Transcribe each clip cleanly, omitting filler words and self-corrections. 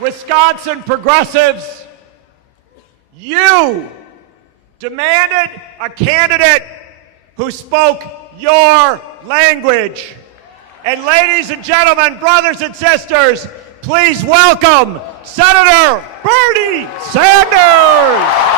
Wisconsin progressives, you demanded a candidate who spoke your language. And ladies and gentlemen, brothers and sisters, please welcome Senator Bernie Sanders.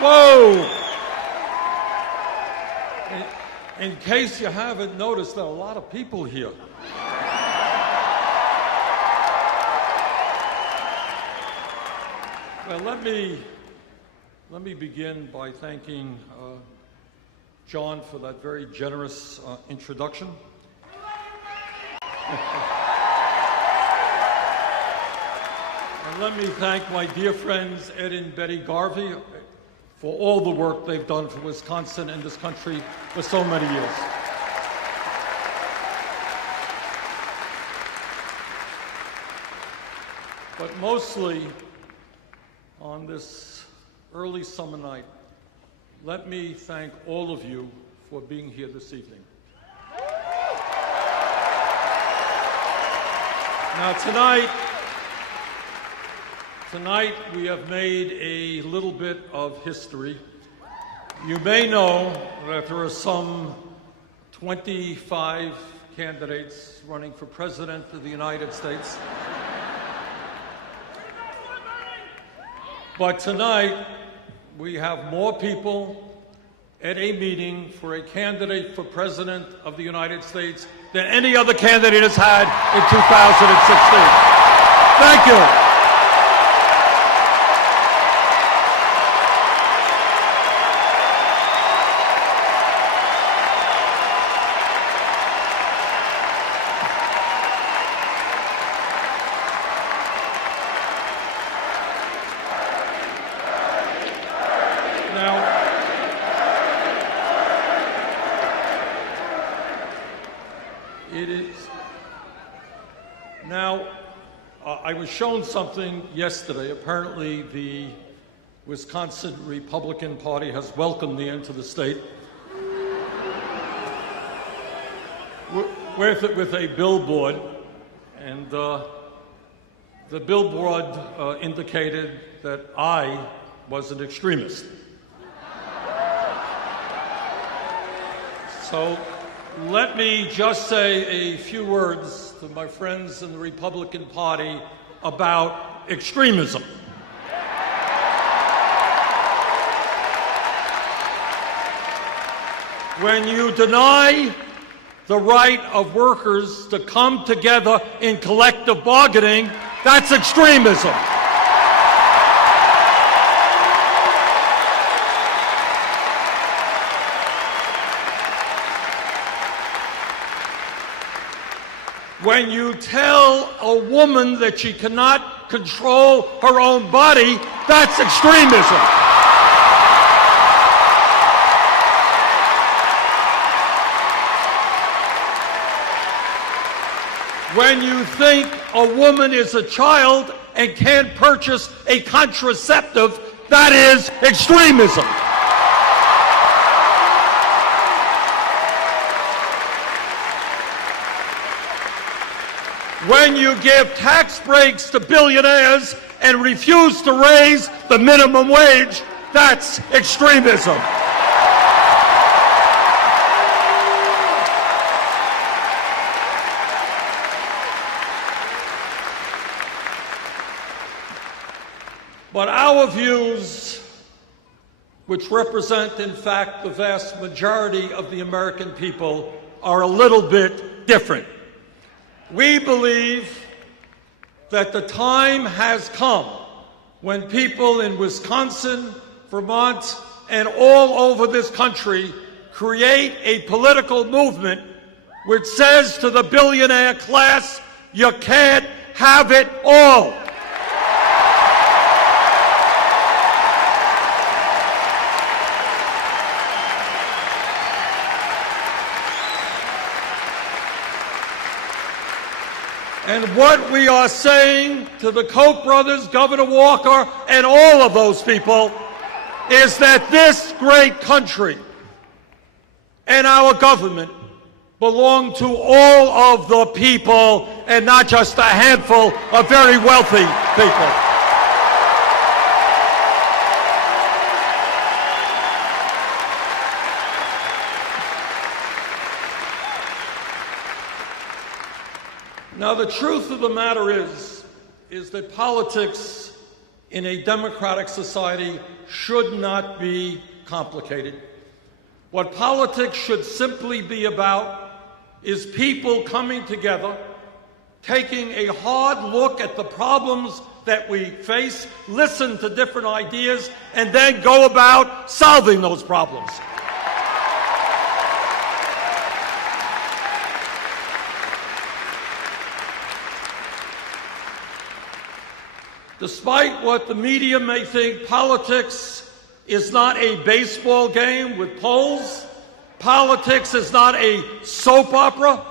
Whoa! In case you haven't noticed, there are a lot of people here. Well, let me begin by thanking John for that very generous introduction. And let me thank my dear friends Ed and Betty Garvey for all the work they've done for Wisconsin and this country for so many years. But mostly, on this early summer night, let me thank all of you for being here this evening. Now Tonight, we have made a little bit of history. You may know that there are some 25 candidates running for President of the United States. But tonight, we have more people at a meeting for a candidate for President of the United States than any other candidate has had in 2016. Thank you. I was shown something yesterday. Apparently, the Wisconsin Republican Party has welcomed me into the state with a billboard, and the billboard indicated that I was an extremist. So let me just say a few words to my friends in the Republican Party about extremism. When you deny the right of workers to come together in collective bargaining, that's extremism. When you tell a woman that she cannot control her own body, that's extremism. When you think a woman is a child and can't purchase a contraceptive, that is extremism. When you give tax breaks to billionaires and refuse to raise the minimum wage, that's extremism. But our views, which represent, in fact, the vast majority of the American people, are a little bit different. We believe that the time has come when people in Wisconsin, Vermont, and all over this country create a political movement which says to the billionaire class, you can't have it all. And what we are saying to the Koch brothers, Governor Walker, and all of those people is that this great country and our government belong to all of the people and not just a handful of very wealthy people. Now, the truth of the matter is that politics in a democratic society should not be complicated. What politics should simply be about is people coming together, taking a hard look at the problems that we face, listen to different ideas, and then go about solving those problems. Despite what the media may think, politics is not a baseball game with polls. Politics is not a soap opera.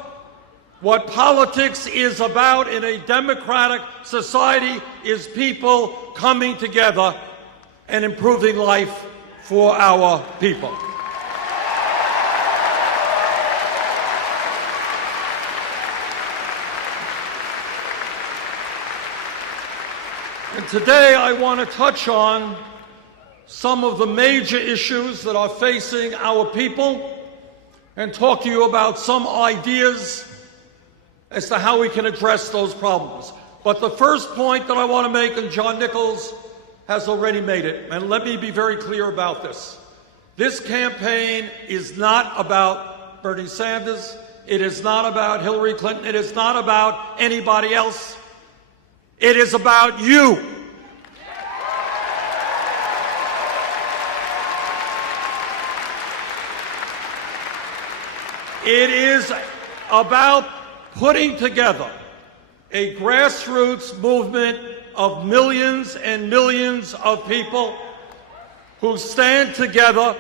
What politics is about in a democratic society is people coming together and improving life for our people. And today I want to touch on some of the major issues that are facing our people and talk to you about some ideas as to how we can address those problems. But the first point that I want to make, and John Nichols has already made it, and let me be very clear about this. This campaign is not about Bernie Sanders. It is not about Hillary Clinton. It is not about anybody else. It is about you. It is about putting together a grassroots movement of millions and millions of people who stand together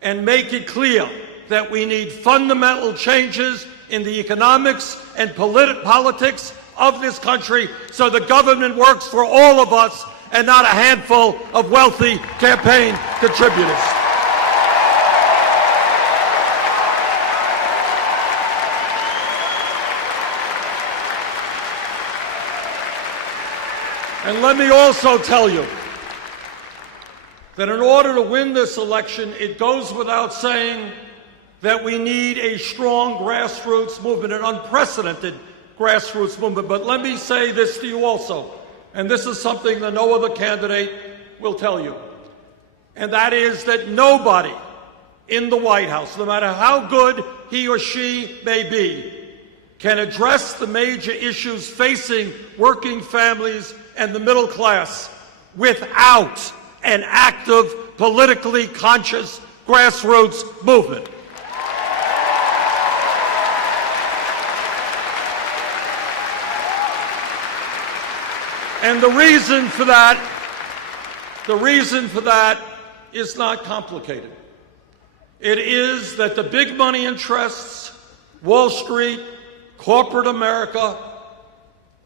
and make it clear that we need fundamental changes in the economics and politics of this country so the government works for all of us and not a handful of wealthy campaign contributors. And let me also tell you that in order to win this election, it goes without saying that we need a strong grassroots movement, an unprecedented grassroots movement. But let me say this to you also, and this is something that no other candidate will tell you, and that is that nobody in the White House, no matter how good he or she may be, can address the major issues facing working families and the middle class without an active, politically conscious grassroots movement. And the reason for that is not complicated. It is that the big money interests, Wall Street, corporate America,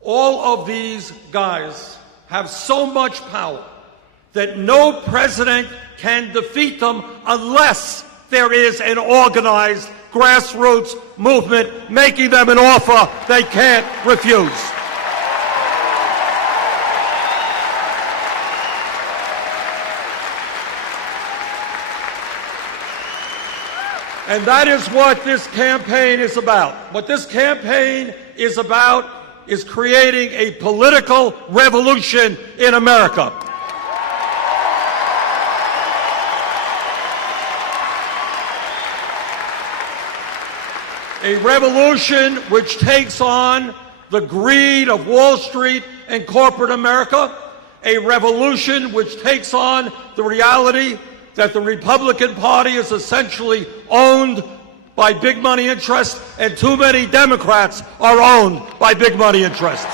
all of these guys have so much power that no president can defeat them unless there is an organized grassroots movement making them an offer they can't refuse. And that is what this campaign is about. What this campaign is about is creating a political revolution in America. A revolution which takes on the greed of Wall Street and corporate America, a revolution which takes on the reality that the Republican Party is essentially owned by big money interests, and too many Democrats are owned by big money interests.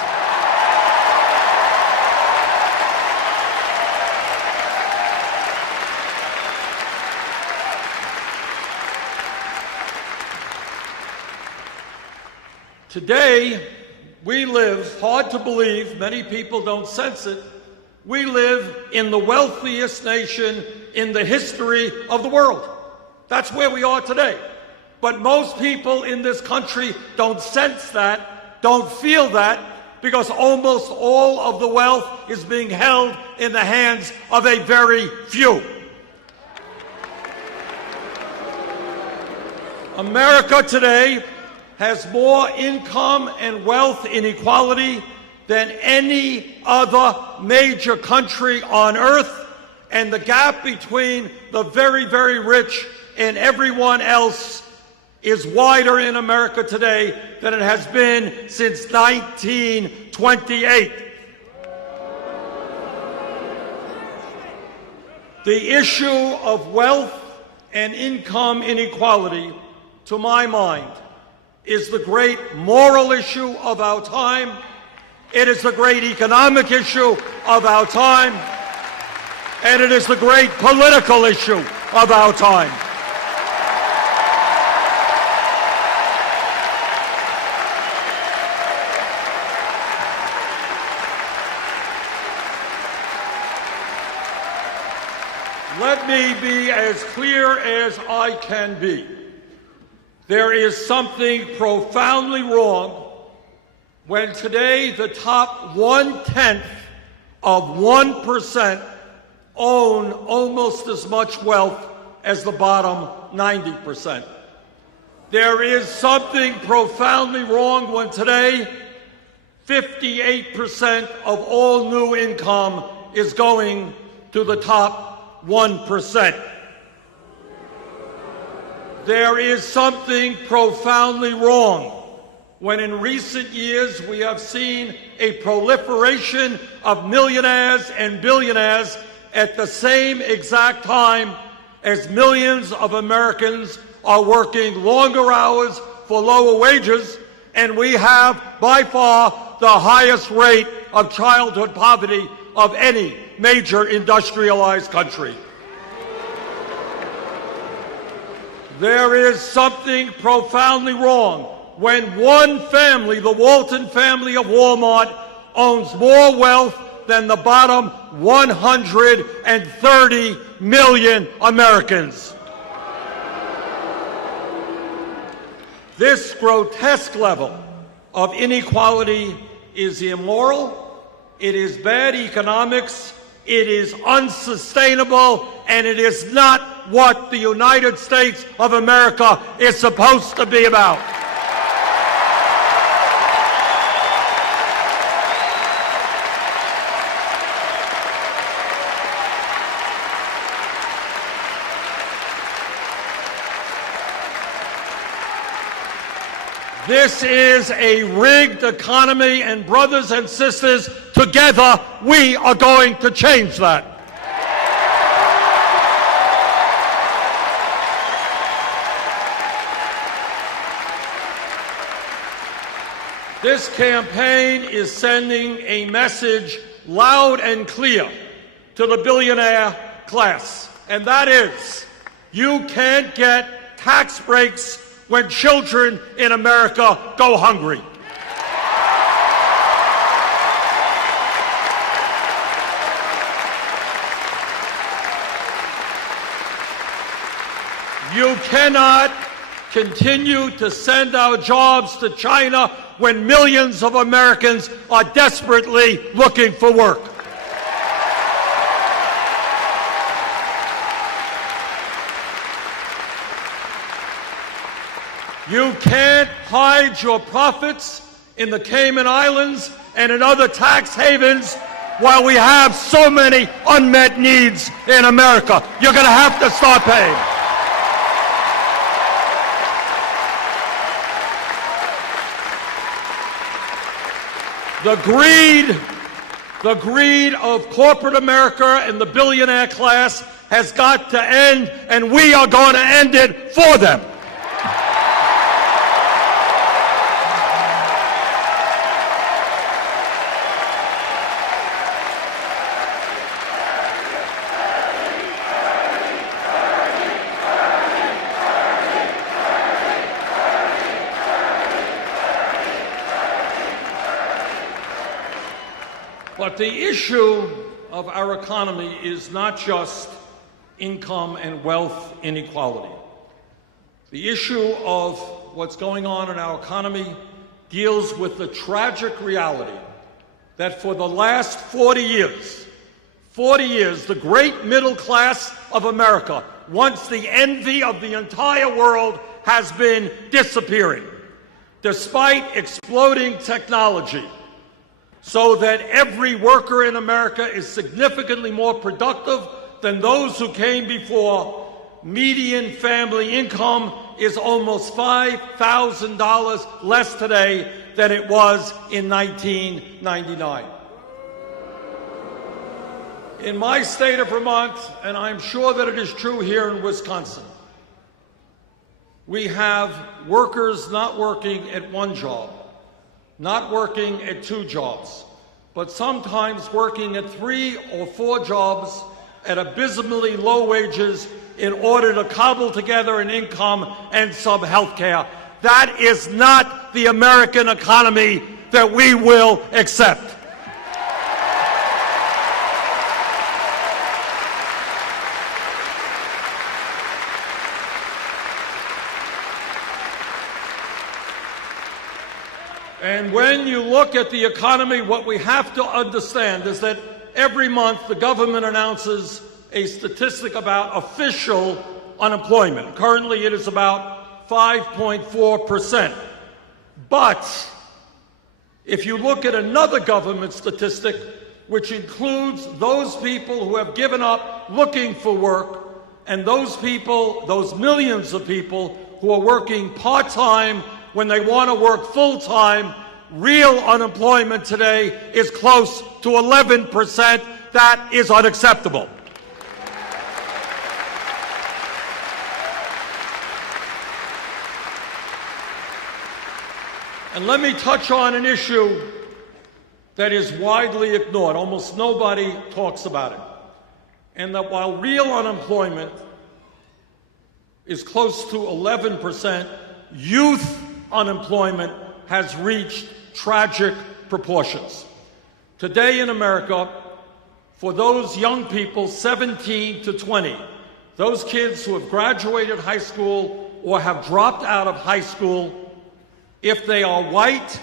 Today, we live, hard to believe, many people don't sense it, we live in the wealthiest nation in the history of the world. That's where we are today. But most people in this country don't sense that, don't feel that, because almost all of the wealth is being held in the hands of a very few. America today has more income and wealth inequality than any other major country on earth, and the gap between the very, very rich and everyone else is wider in America today than it has been since 1928. The issue of wealth and income inequality, to my mind, is the great moral issue of our time. It is the great economic issue of our time. And it is the great political issue of our time. Let me be as clear as I can be. There is something profoundly wrong when today the top 1/10 of 1% own almost as much wealth as the bottom 90%. There is something profoundly wrong when today 58% of all new income is going to the top 1%. There is something profoundly wrong when in recent years we have seen a proliferation of millionaires and billionaires at the same exact time as millions of Americans are working longer hours for lower wages, and we have by far the highest rate of childhood poverty of any major industrialized country. There is something profoundly wrong when one family, the Walton family of Walmart, owns more wealth than the bottom 130 million Americans. This grotesque level of inequality is immoral, it is bad economics, it is unsustainable, and it is not what the United States of America is supposed to be about. This is a rigged economy, and brothers and sisters, together we are going to change that. This campaign is sending a message loud and clear to the billionaire class, and that is, you can't get tax breaks when children in America go hungry. You cannot continue to send our jobs to China when millions of Americans are desperately looking for work. You can't hide your profits in the Cayman Islands and in other tax havens while we have so many unmet needs in America. You're going to have to start paying. The greed of corporate America and the billionaire class has got to end, and we are going to end it for them. But the issue of our economy is not just income and wealth inequality. The issue of what's going on in our economy deals with the tragic reality that for the last 40 years, the great middle class of America, once the envy of the entire world, has been disappearing, despite exploding technology, so that every worker in America is significantly more productive than those who came before. Median family income is almost $5,000 less today than it was in 1999. In my state of Vermont, and I'm sure that it is true here in Wisconsin, we have workers not working at one job, not working at two jobs, but sometimes working at 3 or 4 jobs at abysmally low wages in order to cobble together an income and some health care. That is not the American economy that we will accept. And when you look at the economy, what we have to understand is that every month the government announces a statistic about official unemployment. Currently it is about 5.4%. But if you look at another government statistic, which includes those people who have given up looking for work, and those people, those millions of people who are working part-time when they want to work full-time, real unemployment today is close to 11%. That is unacceptable. And let me touch on an issue that is widely ignored. Almost nobody talks about it. And that while real unemployment is close to 11%, youth unemployment has reached tragic proportions. Today in America, for those young people 17 to 20, those kids who have graduated high school or have dropped out of high school, if they are white,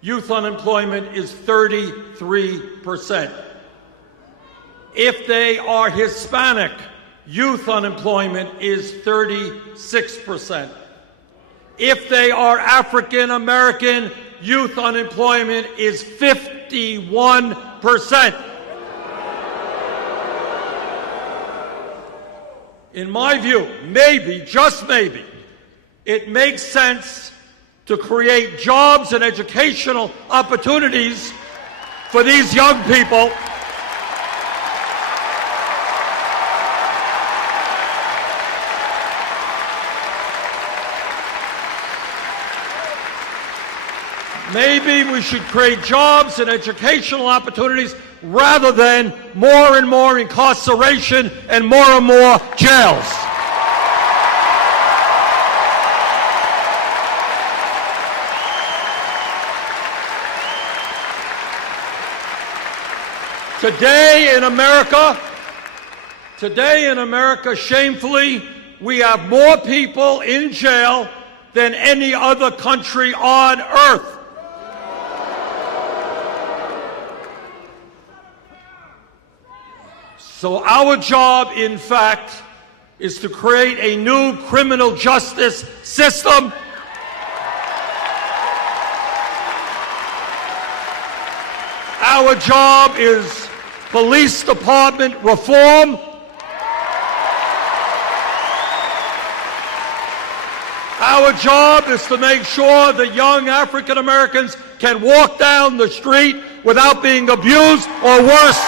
youth unemployment is 33%. If they are Hispanic, youth unemployment is 36%. If they are African American, youth unemployment is 51%. In my view, maybe, just maybe, it makes sense to create jobs and educational opportunities for these young people. Maybe we should create jobs and educational opportunities rather than more and more incarceration and more jails. Today in America, shamefully, we have more people in jail than any other country on earth. So our job, in fact, is to create a new criminal justice system. Our job is police department reform. Our job is to make sure that young African Americans can walk down the street without being abused or worse.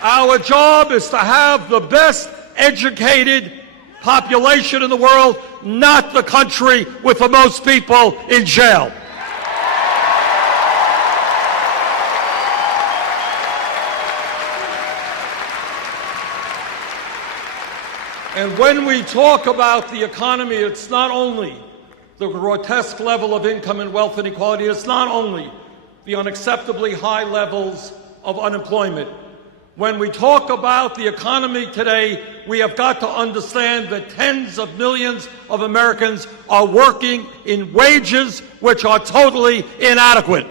Our job is to have the best educated population in the world, not the country with the most people in jail. And when we talk about the economy, it's not only the grotesque level of income and wealth inequality, it's not only the unacceptably high levels of unemployment. When we talk about the economy today, we have got to understand that tens of millions of Americans are working in wages which are totally inadequate.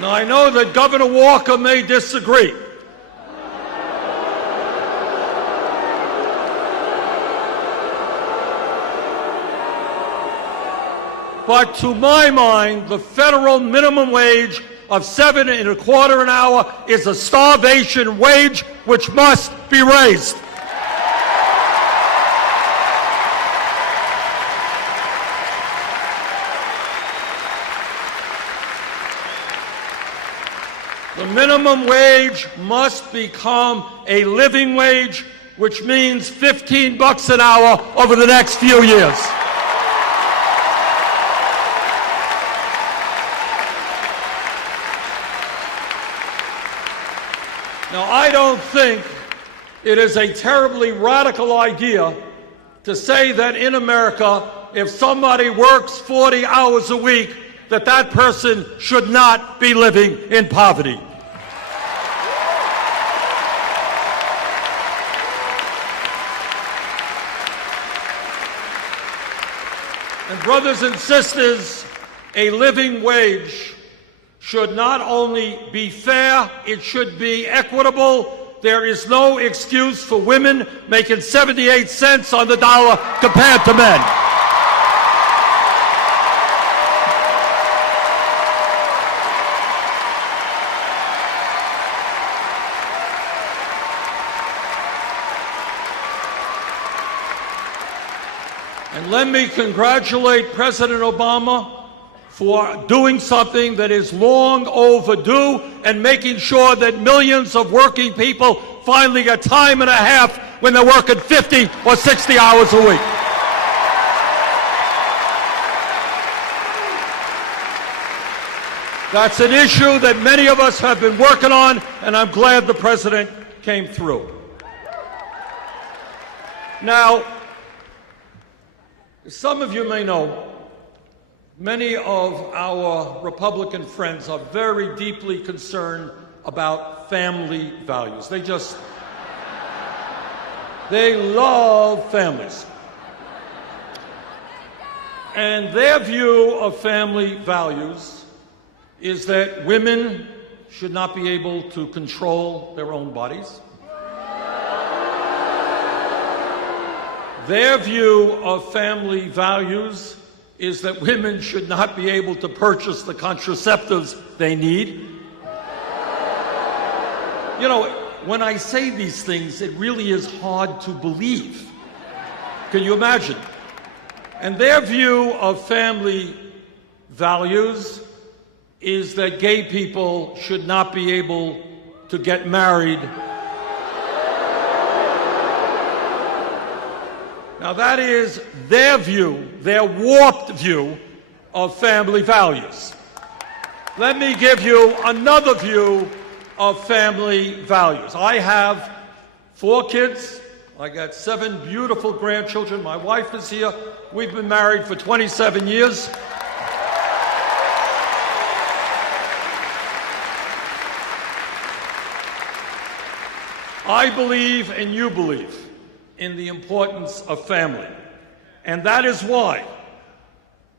Now, I know that Governor Walker may disagree. But to my mind, the federal minimum wage of $7.25 an hour is a starvation wage which must be raised. The minimum wage must become a living wage, which means $15 an hour over the next few years. Now, I don't think it is a terribly radical idea to say that in America, if somebody works 40 hours a week, that person should not be living in poverty. And brothers and sisters, a living wage should not only be fair, it should be equitable. There is no excuse for women making 78 cents on the dollar compared to men. And let me congratulate President Obama for doing something that is long overdue and making sure that millions of working people finally get time and a half when they're working 50 or 60 hours a week. That's an issue that many of us have been working on, and I'm glad the president came through. Now, some of you may know, many of our Republican friends are very deeply concerned about family values. They love families. And their view of family values is that women should not be able to control their own bodies. Their view of family values is that women should not be able to purchase the contraceptives they need. You know, when I say these things, it really is hard to believe. Can you imagine? And their view of family values is that gay people should not be able to get married. Now, that is their view, their warped view of family values. Let me give you another view of family values. I have 4 kids. I got 7 beautiful grandchildren. My wife is here. We've been married for 27 years. I believe, and you believe, in the importance of family. And that is why,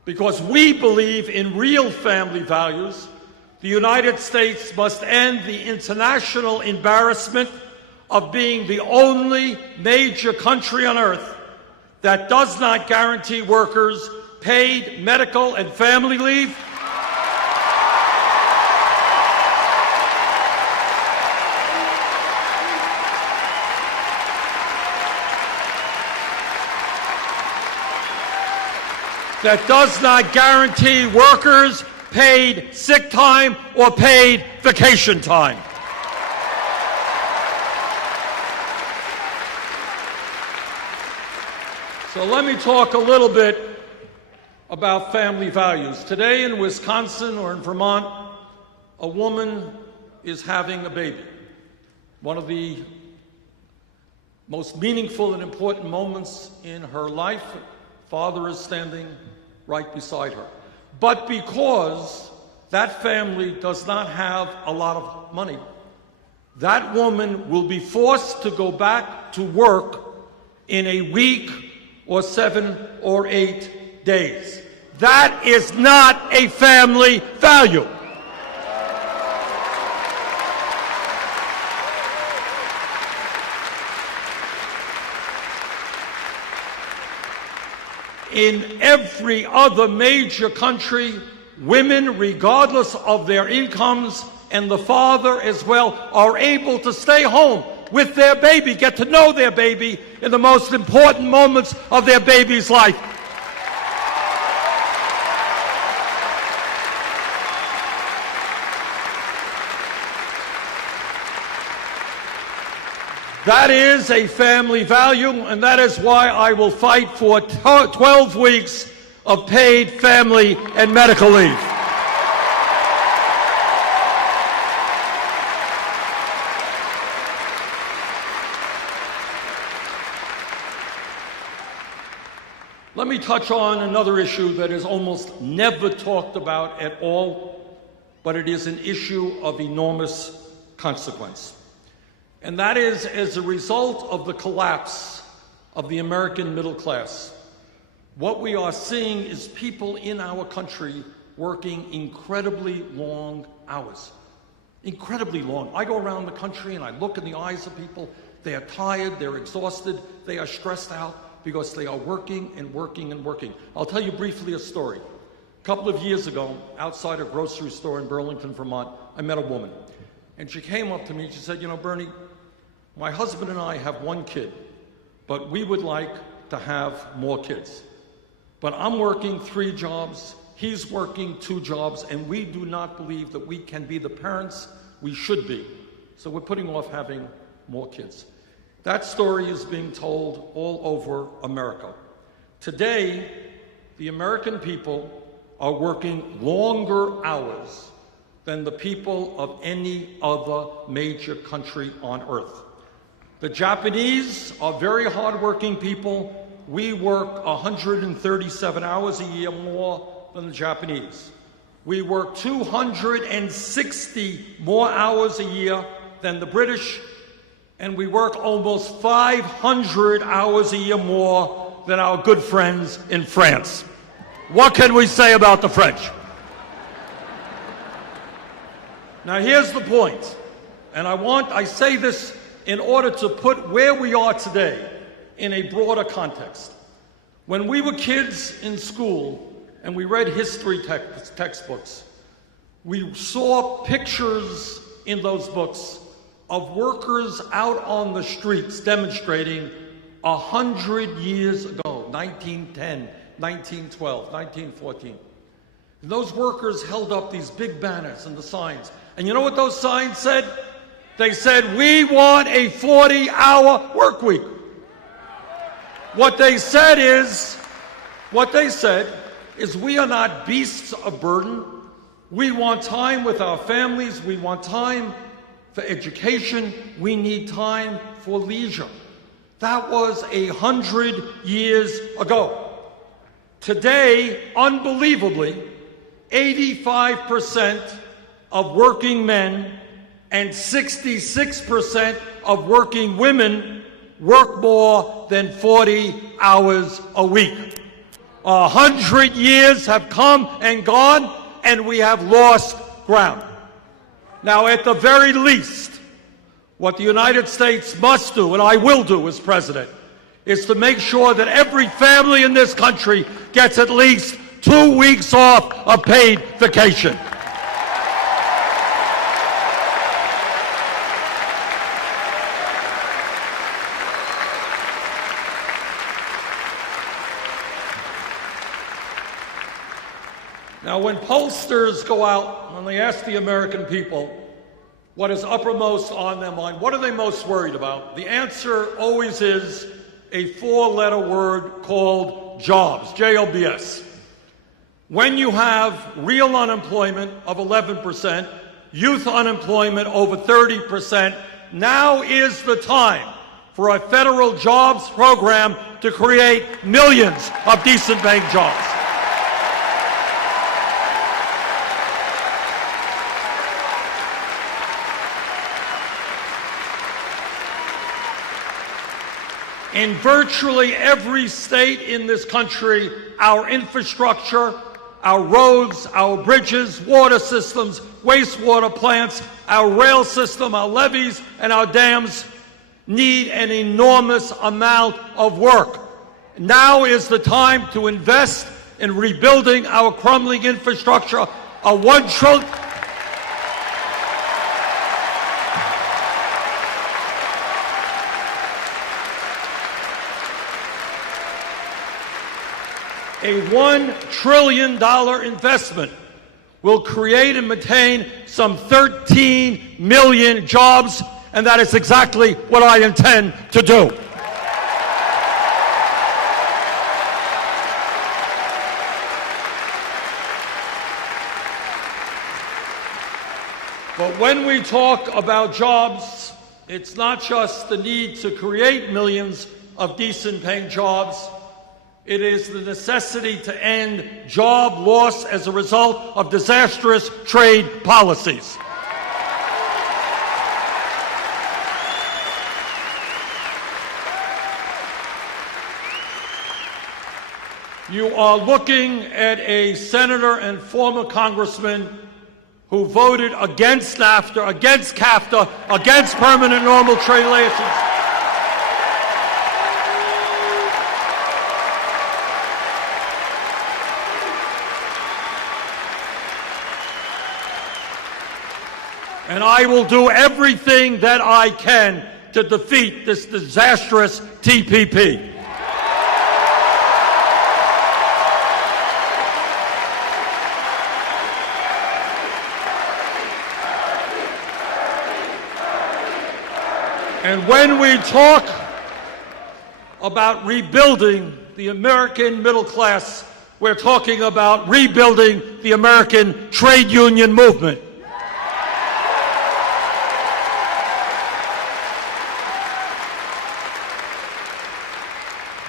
because we believe in real family values, The United States must end the international embarrassment of being the only major country on earth that does not guarantee workers paid medical and family leave, that does not guarantee workers paid sick time or paid vacation time. So let me talk a little bit about family values. Today in Wisconsin or in Vermont, a woman is having a baby. One of the most meaningful and important moments in her life. Father is standing right beside her. But because that family does not have a lot of money, that woman will be forced to go back to work in a week or 7 or 8 days. That is not a family value. In every other major country, women, regardless of their incomes, and the father as well, are able to stay home with their baby, get to know their baby in the most important moments of their baby's life. That is a family value, and that is why I will fight for 12 weeks of paid family and medical leave. Let me touch on another issue that is almost never talked about at all, but it is an issue of enormous consequence. And that is as a result of the collapse of the American middle class. What we are seeing is people in our country working incredibly long hours. Incredibly long. I go around the country and I look in the eyes of people. They are tired, they're exhausted, they are stressed out because they are working and working and working. I'll tell you briefly a story. A couple of years ago, outside a grocery store in Burlington, Vermont, I met a woman. And she came up to me and she said, "You know, Bernie, my husband and I have one kid, but we would like to have more kids. But I'm working 3 jobs, he's working 2 jobs, and we do not believe that we can be the parents we should be. So we're putting off having more kids." That story is being told all over America. Today, the American people are working longer hours than the people of any other major country on earth. The Japanese are very hardworking people. We work 137 hours a year more than the Japanese. We work 260 more hours a year than the British, and we work almost 500 hours a year more than our good friends in France. What can we say about the French? Now here's the point, and I say this in order to put where we are today in a broader context. When we were kids in school and we read history textbooks, we saw pictures in those books of workers out on the streets demonstrating 100 years ago, 1910, 1912, 1914. And those workers held up these big banners and the signs. And you know what those signs said? They said, "We want a 40-hour work week." What they said is, we are not beasts of burden. We want time with our families. We want time for education. We need time for leisure. That was 100 years ago. Today, unbelievably, 85% of working men and 66% of working women work more than 40 hours a week. 100 years have come and gone, and we have lost ground. Now, at the very least, what the United States must do, and I will do as president, is to make sure that every family in this country gets at least 2 weeks off of paid vacation. Now, when pollsters go out and they ask the American people what is uppermost on their mind, what are they most worried about? The answer always is a 4-letter word called jobs, J-O-B-S. When you have real unemployment of 11%, youth unemployment over 30%, now is the time for a federal jobs program to create millions of decent paying jobs. In virtually every state in this country, our infrastructure, our roads, our bridges, water systems, wastewater plants, our rail system, our levees, and our dams need an enormous amount of work. Now is the time to invest in rebuilding our crumbling infrastructure. A $1 trillion... A $1 trillion investment will create and maintain some 13 million jobs, and that is exactly what I intend to do. But when we talk about jobs, it's not just the need to create millions of decent paying jobs. It is the necessity to end job loss as a result of disastrous trade policies. You are looking at a senator and former congressman who voted against NAFTA, against CAFTA, against permanent normal trade relations. And I will do everything that I can to defeat this disastrous TPP. And when we talk about rebuilding the American middle class, we're talking about rebuilding the American trade union movement.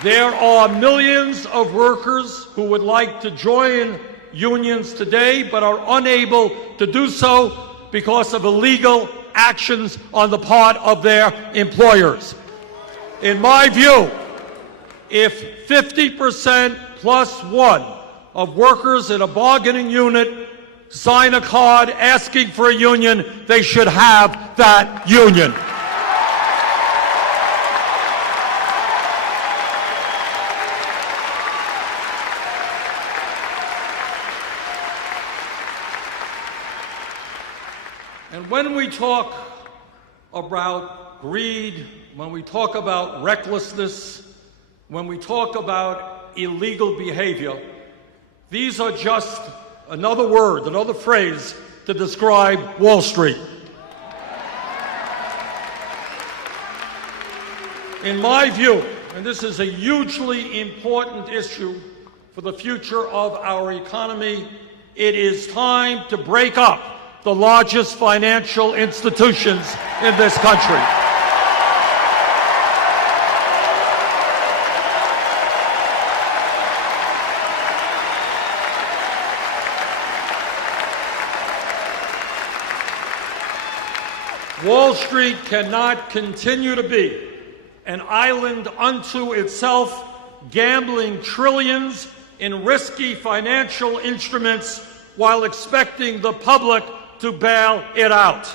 There are millions of workers who would like to join unions today but are unable to do so because of illegal actions on the part of their employers. In my view, if 50% plus one of workers in a bargaining unit sign a card asking for a union, they should have that union. And when we talk about greed, when we talk about recklessness, when we talk about illegal behavior, these are just another word, another phrase to describe Wall Street. In my view, and this is a hugely important issue for the future of our economy, it is time to break up the largest financial institutions in this country. Wall Street cannot continue to be an island unto itself, gambling trillions in risky financial instruments while expecting the public to bail it out.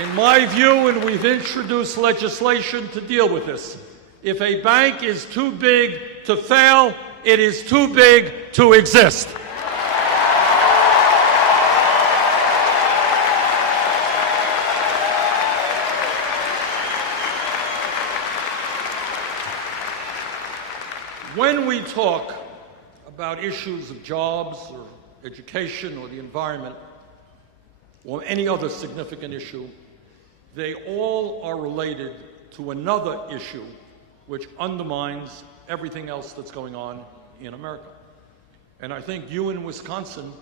In my view, and we've introduced legislation to deal with this, if a bank is too big to fail, it is too big to exist. When we talk about issues of jobs or education or the environment or any other significant issue, they all are related to another issue which undermines everything else that's going on in America. And I think you in Wisconsin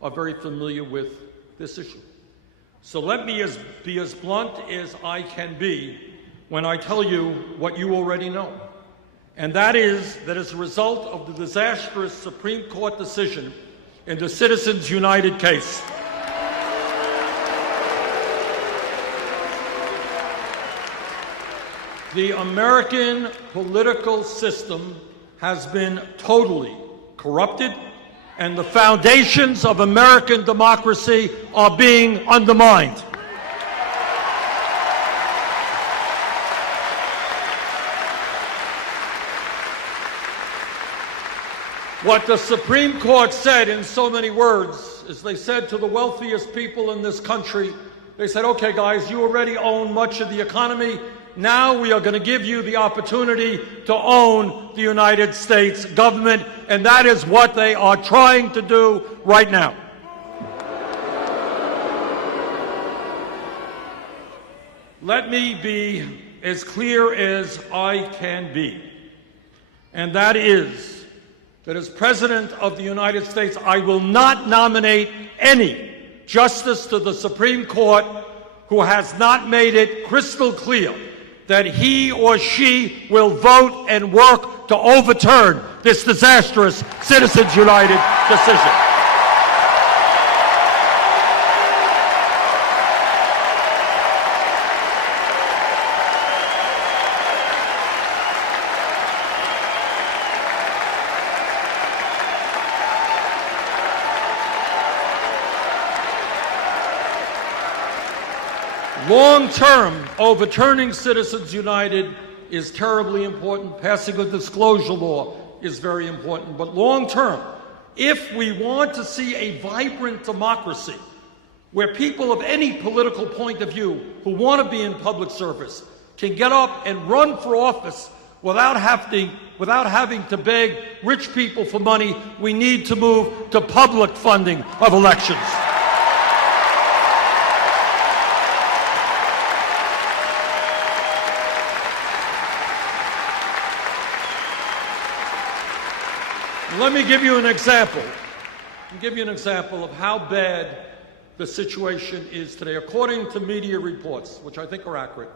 are very familiar with this issue. So let me be as blunt as I can be when I tell you what you already know. And that is that as a result of the disastrous Supreme Court decision in the Citizens United case, the American political system has been totally corrupted, and the foundations of American democracy are being undermined. What the Supreme Court said in so many words is they said to the wealthiest people in this country, they said, okay, guys, you already own much of the economy. Now we are going to give you the opportunity to own the United States government, and that is what they are trying to do right now. Let me be as clear as I can be, and that is that as President of the United States, I will not nominate any justice to the Supreme Court who has not made it crystal clear that he or she will vote and work to overturn this disastrous Citizens United decision. Long-term, overturning Citizens United is terribly important. Passing a disclosure law is very important. But long-term, if we want to see a vibrant democracy where people of any political point of view who want to be in public service can get up and run for office without having to beg rich people for money, we need to move to public funding of elections. Let me give you an example. I'll give you an example of how bad the situation is today. According to media reports, which I think are accurate,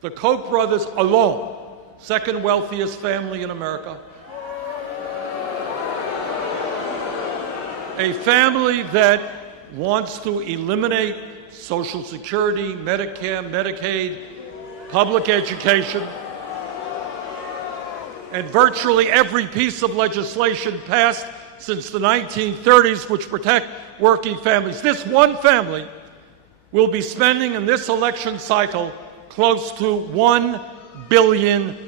the Koch brothers alone, second wealthiest family in America, a family that wants to eliminate Social Security, Medicare, Medicaid, public education, and virtually every piece of legislation passed since the 1930s which protect working families. This one family will be spending in this election cycle close to $1 billion.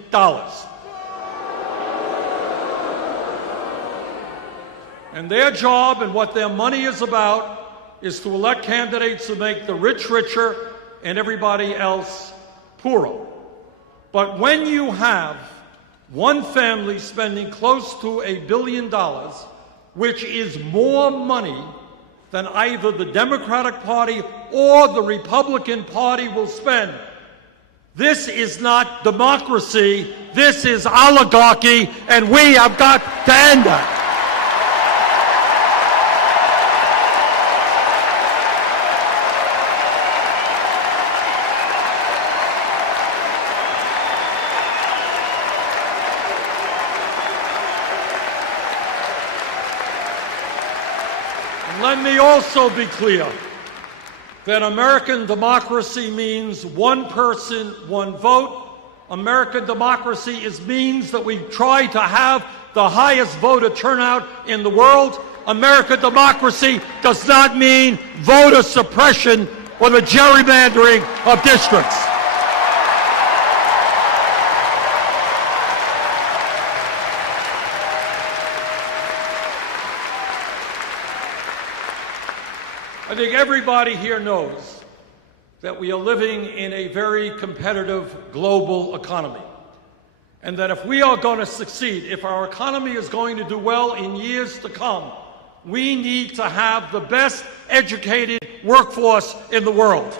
And their job and what their money is about is to elect candidates who make the rich richer and everybody else poorer. But when you have one family spending close to $1 billion, which is more money than either the Democratic Party or the Republican Party will spend, this is not democracy, this is oligarchy, and we have got to end that. Let me also be clear that American democracy means one person, one vote, American democracy means that we try to have the highest voter turnout in the world. American democracy does not mean voter suppression or the gerrymandering of districts. I think everybody here knows that we are living in a very competitive global economy, and that if we are going to succeed, if our economy is going to do well in years to come, we need to have the best educated workforce in the world.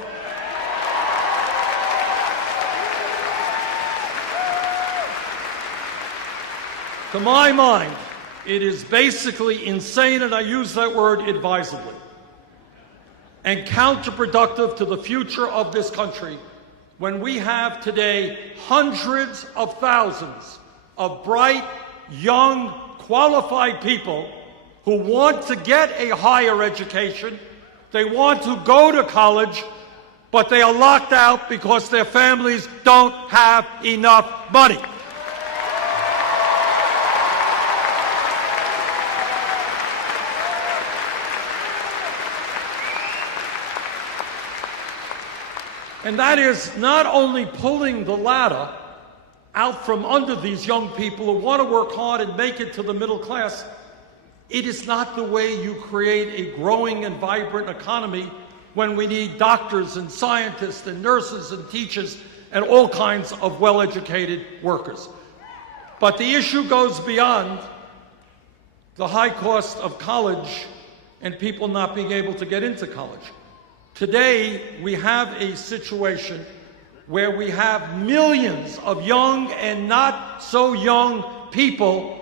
To my mind, it is basically insane, and I use that word advisedly, and counterproductive to the future of this country when we have today hundreds of thousands of bright, young, qualified people who want to get a higher education. They want to go to college, but they are locked out because their families don't have enough money. And that is not only pulling the ladder out from under these young people who want to work hard and make it to the middle class. It is not the way you create a growing and vibrant economy when we need doctors and scientists and nurses and teachers and all kinds of well-educated workers. But the issue goes beyond the high cost of college and people not being able to get into college. Today, we have a situation where we have millions of young and not so young people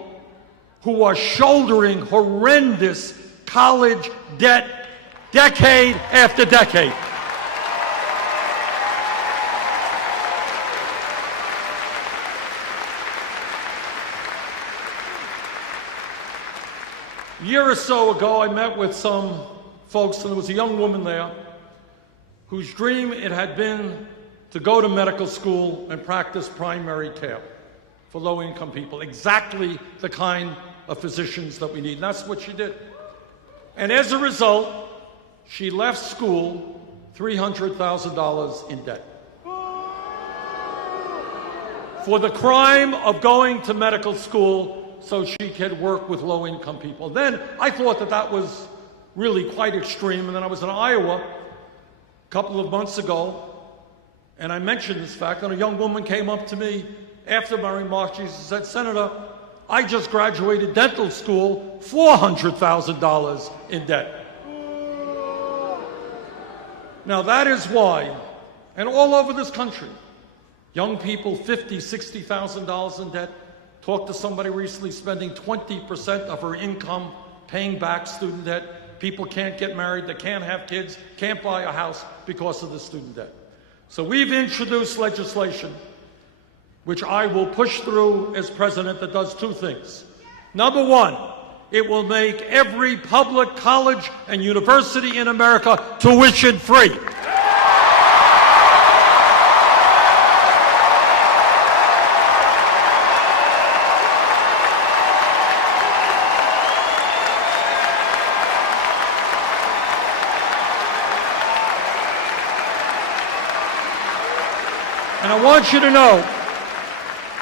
who are shouldering horrendous college debt decade after decade. A year or so ago, I met with some folks, and there was a young woman there whose dream it had been to go to medical school and practice primary care for low-income people, exactly the kind of physicians that we need. And that's what she did. And as a result, she left school $300,000 in debt for the crime of going to medical school so she could work with low-income people. Then I thought that that was really quite extreme, and then I was in Iowa a couple of months ago, and I mentioned this fact, and a young woman came up to me after my remarks. She said, "Senator, I just graduated dental school, $400,000 in debt." Now that is why, and all over this country, young people, $50,000, $60,000 in debt. Talked to somebody recently spending 20% of her income paying back student debt. People can't get married, they can't have kids, can't buy a house because of the student debt. So we've introduced legislation, which I will push through as president, that does two things. Number one, it will make every public college and university in America tuition free. And I want you to know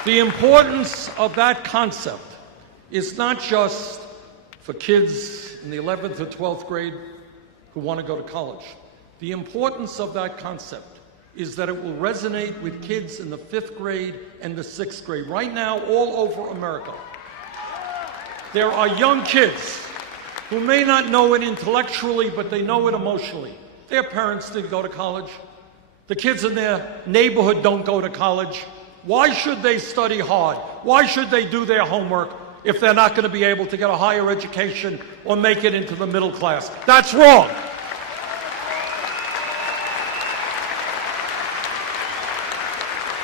the importance of that concept is not just for kids in the 11th or 12th grade who want to go to college. The importance of that concept is that it will resonate with kids in the 5th grade and the 6th grade. Right now, all over America, there are young kids who may not know it intellectually, but they know it emotionally. Their parents didn't go to college. The kids in their neighborhood don't go to college. Why should they study hard? Why should they do their homework if they're not going to be able to get a higher education or make it into the middle class? That's wrong.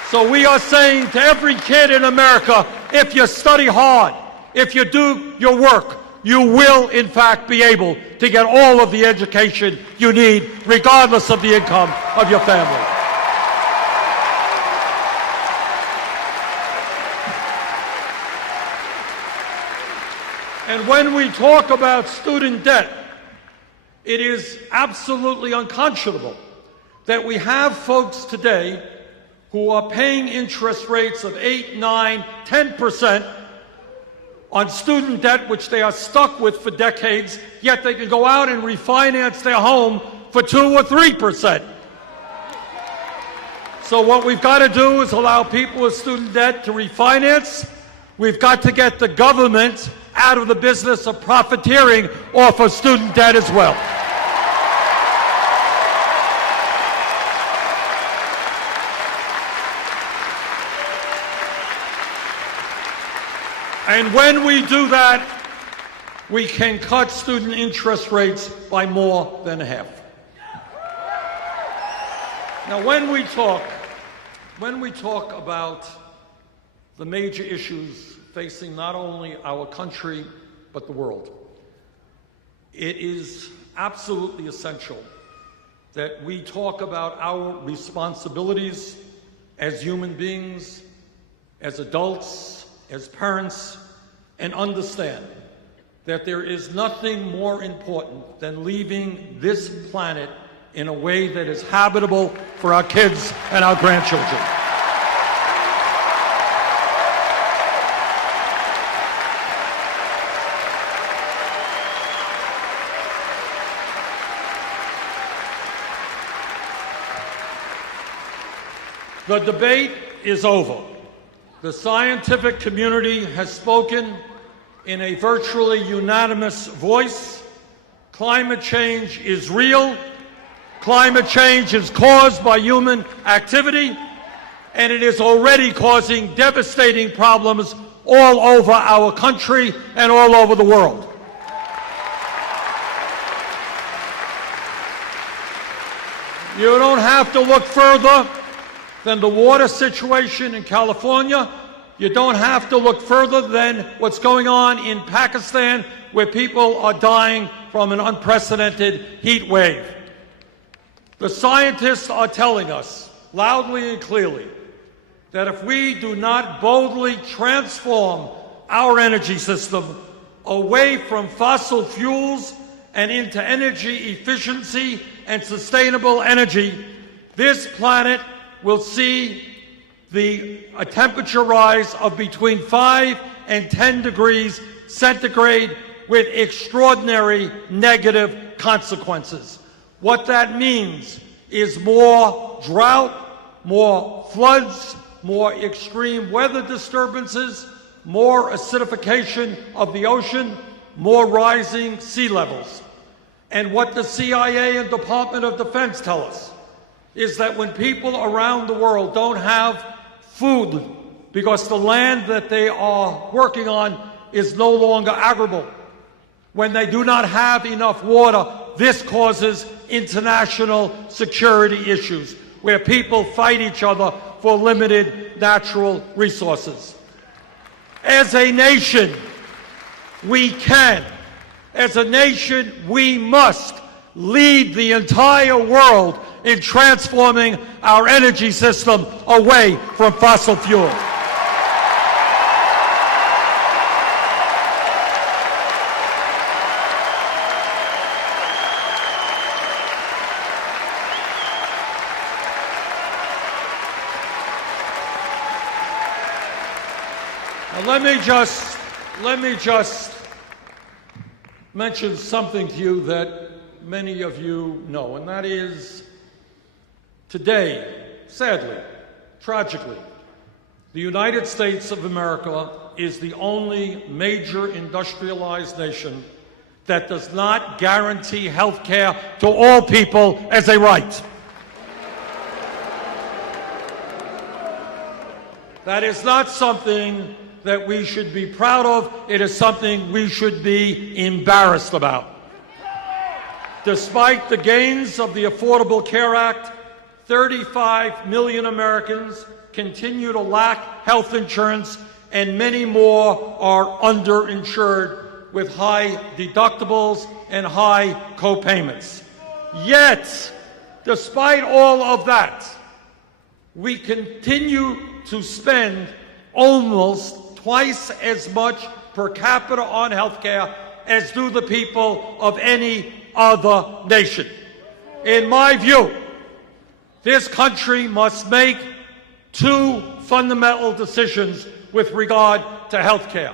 So we are saying to every kid in America, if you study hard, if you do your work, you will, in fact, be able to get all of the education you need, regardless of the income of your family. And when we talk about student debt, it is absolutely unconscionable that we have folks today who are paying interest rates of 8, 9, 10% on student debt, which they are stuck with for decades, yet they can go out and refinance their home for 2 or 3%. So what we've got to do is allow people with student debt to refinance. We've got to get the government out of the business of profiteering off of student debt as well. And when we do that, we can cut student interest rates by more than half. Now, when we talk about the major issues facing not only our country, but the world, it is absolutely essential that we talk about our responsibilities as human beings, as adults, as parents, and understand that there is nothing more important than leaving this planet in a way that is habitable for our kids and our grandchildren. The debate is over. The scientific community has spoken in a virtually unanimous voice. Climate change is real. Climate change is caused by human activity, and it is already causing devastating problems all over our country and all over the world. You don't have to look further than the water situation in California. You don't have to look further than what's going on in Pakistan, where people are dying from an unprecedented heat wave. The scientists are telling us loudly and clearly that if we do not boldly transform our energy system away from fossil fuels and into energy efficiency and sustainable energy, this planet will see a temperature rise of between 5 and 10 degrees centigrade with extraordinary negative consequences. What that means is more drought, more floods, more extreme weather disturbances, more acidification of the ocean, more rising sea levels. And what the CIA and Department of Defense tell us is that when people around the world don't have food because the land that they are working on is no longer arable, when they do not have enough water, this causes international security issues where people fight each other for limited natural resources. As a nation, we can. As a nation, we must lead the entire world in transforming our energy system away from fossil fuel. Now let me just mention something to you that many of you know, and that is today, sadly, tragically, the United States of America is the only major industrialized nation that does not guarantee health care to all people as a right. That is not something that we should be proud of. It is something we should be embarrassed about. Despite the gains of the Affordable Care Act, 35 million Americans continue to lack health insurance, and many more are underinsured with high deductibles and high co-payments. Yet, despite all of that, we continue to spend almost twice as much per capita on health care as do the people of any other nation. In my view, this country must make two fundamental decisions with regard to health care.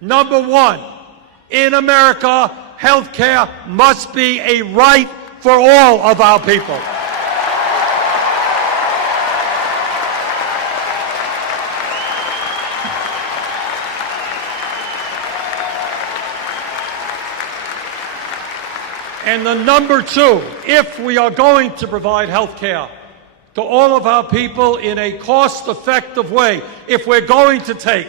Number one, in America, health care must be a right for all of our people. And the number two, if we are going to provide health care to all of our people in a cost-effective way, if we're going to take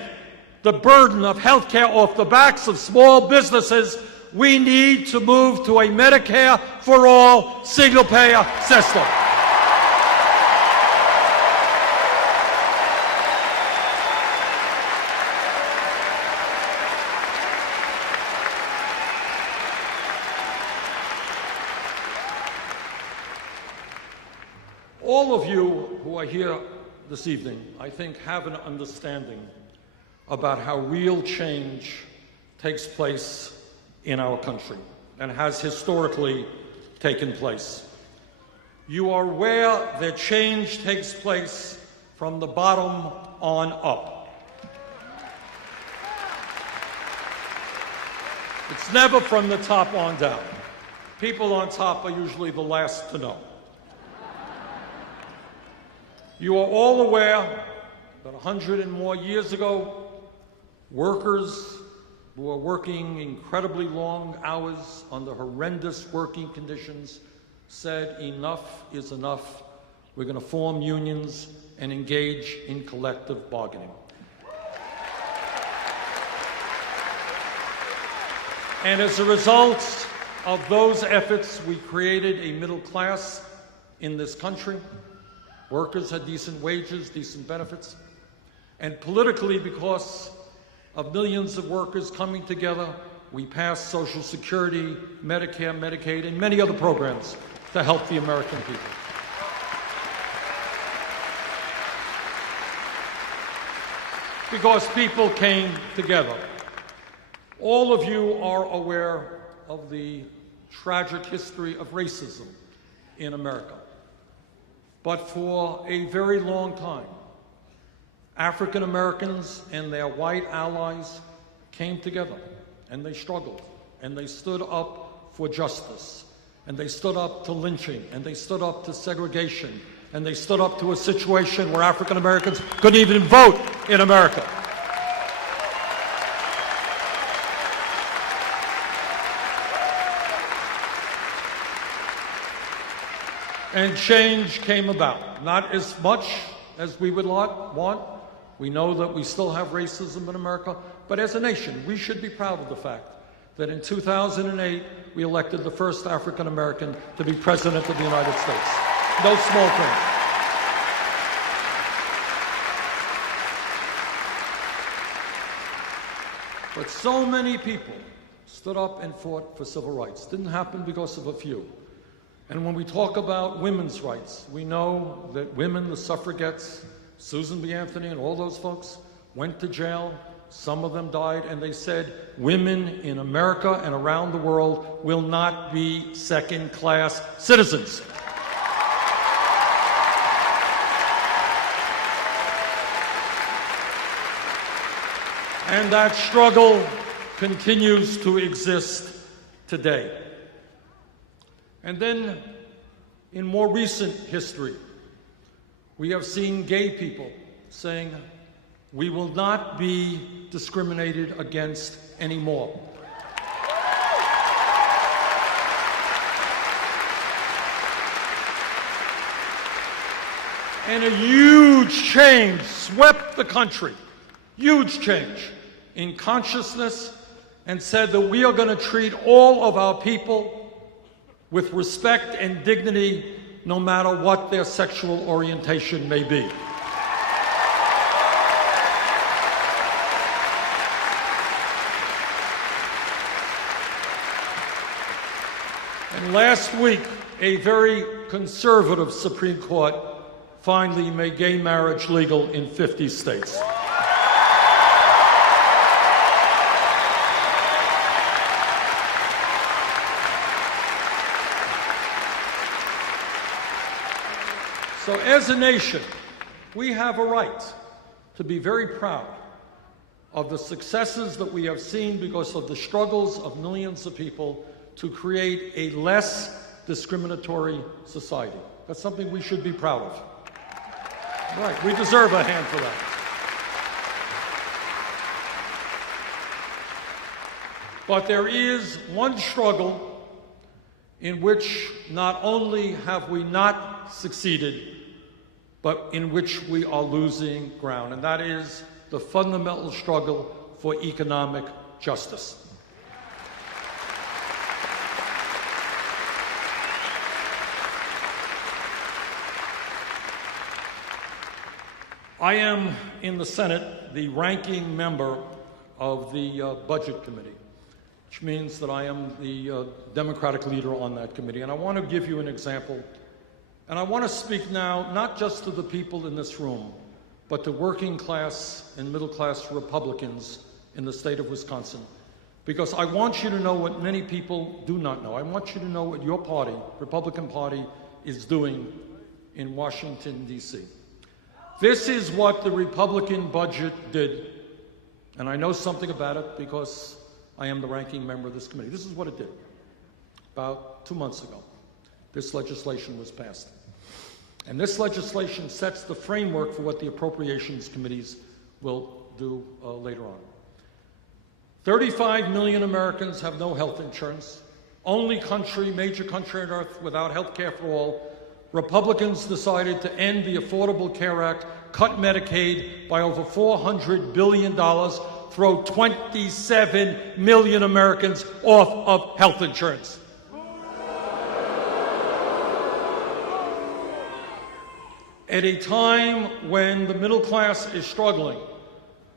the burden of health care off the backs of small businesses, we need to move to a Medicare for all single-payer system. All of you who are here this evening, I think, have an understanding about how real change takes place in our country and has historically taken place. You are aware that change takes place from the bottom on up. It's never from the top on down. People on top are usually the last to know. You are all aware that 100 and more years ago, workers who are working incredibly long hours under horrendous working conditions said enough is enough. We're going to form unions and engage in collective bargaining. And as a result of those efforts, we created a middle class in this country. Workers had decent wages, decent benefits. And politically, because of millions of workers coming together, we passed Social Security, Medicare, Medicaid, and many other programs to help the American people. Because people came together. All of you are aware of the tragic history of racism in America. But for a very long time, African Americans and their white allies came together, and they struggled, and they stood up for justice, and they stood up to lynching, and they stood up to segregation, and they stood up to a situation where African Americans couldn't even vote in America. And change came about, not as much as we would want. We know that we still have racism in America, but as a nation, we should be proud of the fact that in 2008, we elected the first African American to be President of the United States. No small thing. But so many people stood up and fought for civil rights. Didn't happen because of a few. And when we talk about women's rights, we know that women, the suffragettes, Susan B. Anthony and all those folks, went to jail. Some of them died, and they said women in America and around the world will not be second-class citizens. And that struggle continues to exist today. And then, in more recent history, we have seen gay people saying, we will not be discriminated against anymore. And a huge change swept the country, huge change in consciousness, and said that we are going to treat all of our people with respect and dignity, no matter what their sexual orientation may be. And last week, a very conservative Supreme Court finally made gay marriage legal in 50 states. So as a nation, we have a right to be very proud of the successes that we have seen because of the struggles of millions of people to create a less discriminatory society. That's something we should be proud of. Right, we deserve a hand for that. But there is one struggle in which not only have we not succeeded, but in which we are losing ground, and that is the fundamental struggle for economic justice. I am in the Senate the ranking member of the Budget Committee, which means that I am the Democratic leader on that committee. And I want to give you an example. And I want to speak now not just to the people in this room, but to working class and middle class Republicans in the state of Wisconsin. Because I want you to know what many people do not know. I want you to know what your party, Republican Party, is doing in Washington, D.C. This is what the Republican budget did. And I know something about it because I am the ranking member of this committee. This is what it did. About 2 months ago, this legislation was passed. And this legislation sets the framework for what the appropriations committees will do later on. 35 million Americans have no health insurance. Only major country on earth without health care for all. Republicans decided to end the Affordable Care Act, cut Medicaid by over $400 billion, throw 27 million Americans off of health insurance. At a time when the middle class is struggling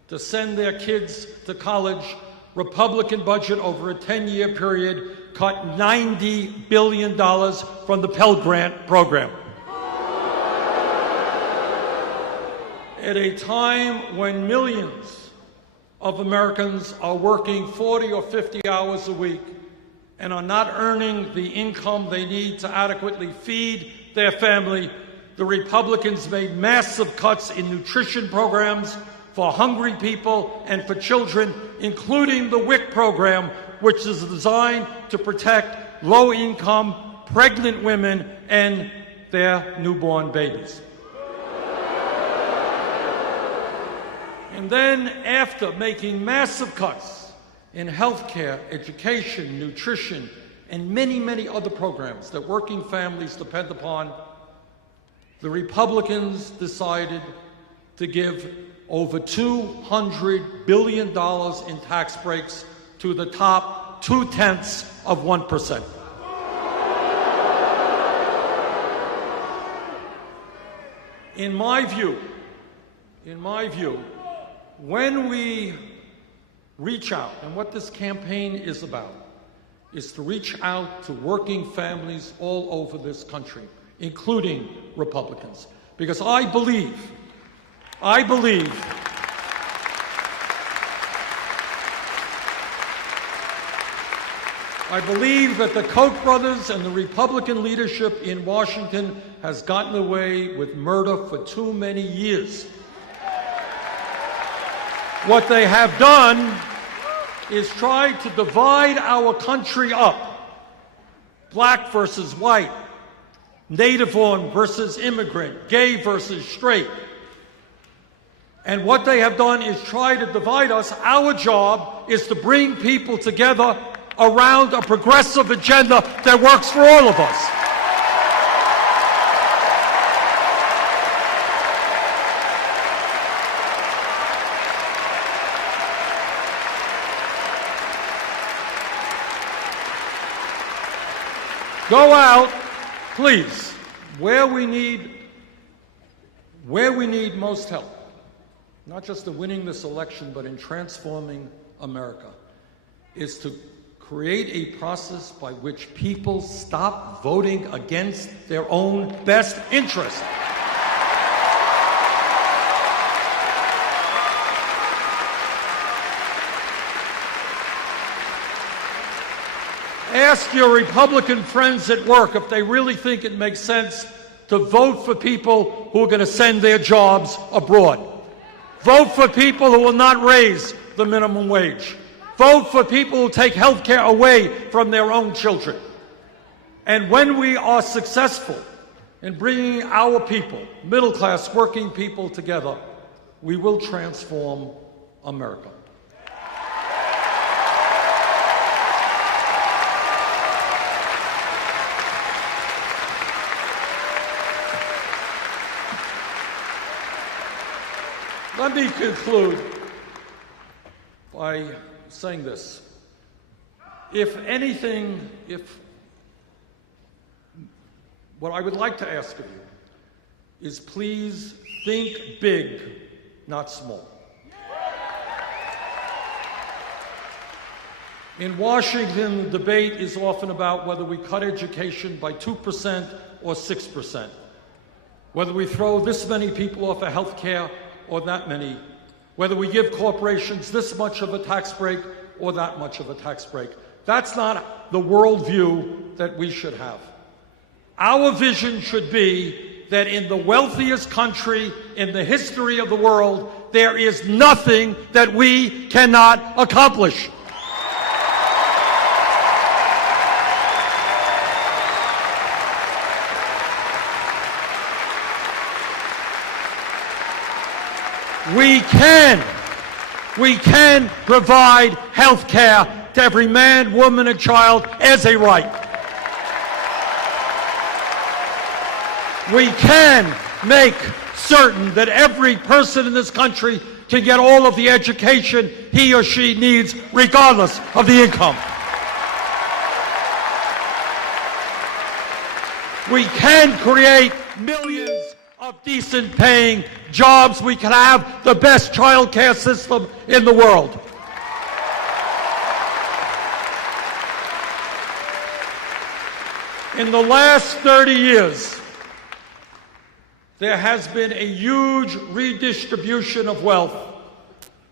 to send their kids to college, Republican budget over a 10-year period cut $90 billion from the Pell Grant program. At a time when millions of Americans are working 40 or 50 hours a week and are not earning the income they need to adequately feed their family, the Republicans made massive cuts in nutrition programs for hungry people and for children, including the WIC program, which is designed to protect low-income, pregnant women and their newborn babies. And then, after making massive cuts in health care, education, nutrition, and many, many other programs that working families depend upon, the Republicans decided to give over $200 billion in tax breaks to the top 0.2%. In my view, when we reach out, and what this campaign is about, is to reach out to working families all over this country, including Republicans. Because I believe that the Koch brothers and the Republican leadership in Washington has gotten away with murder for too many years. What they have done is try to divide our country up. Black versus white, native-born versus immigrant, gay versus straight. And what they have done is try to divide us. Our job is to bring people together around a progressive agenda that works for all of us. Go out, please, where we need most help, not just in winning this election, but in transforming America, is to create a process by which people stop voting against their own best interest. Ask your Republican friends at work if they really think it makes sense to vote for people who are going to send their jobs abroad. Vote for people who will not raise the minimum wage. Vote for people who take health care away from their own children. And when we are successful in bringing our people, middle-class working people, together, we will transform America. Let me conclude by saying this. If anything, what I would like to ask of you is please think big, not small. In Washington, the debate is often about whether we cut education by 2% or 6%, whether we throw this many people off of health care or that many, whether we give corporations this much of a tax break or that much of a tax break. That's not the worldview that we should have. Our vision should be that in the wealthiest country in the history of the world, there is nothing that we cannot accomplish. We can provide health care to every man, woman, and child as a right. We can make certain that every person in this country can get all of the education he or she needs, regardless of the income. We can create millions of decent paying jobs. We can have the best child care system in the world. In the last 30 years, there has been a huge redistribution of wealth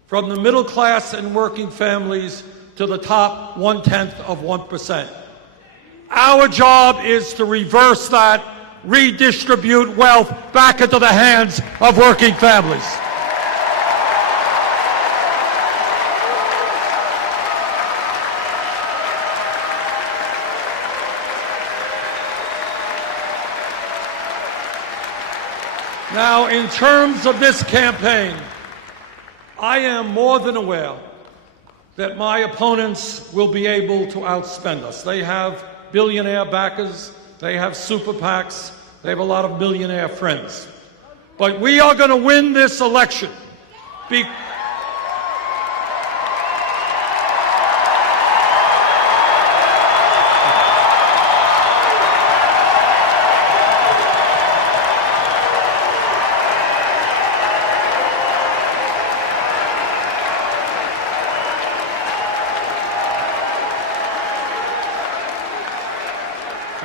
from the middle class and working families to the top 0.1%. Our job is to reverse that, redistribute wealth back into the hands of working families. Now, in terms of this campaign, I am more than aware that my opponents will be able to outspend us. They have billionaire backers, they have super PACs, they have a lot of millionaire friends. But we are going to win this election.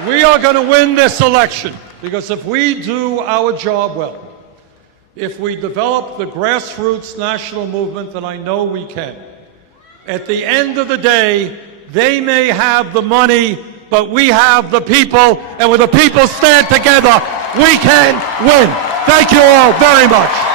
We are going to win this election because if we do our job well, if we develop the grassroots national movement that I know we can, at the end of the day, they may have the money, but we have the people, and when the people stand together, we can win. Thank you all very much.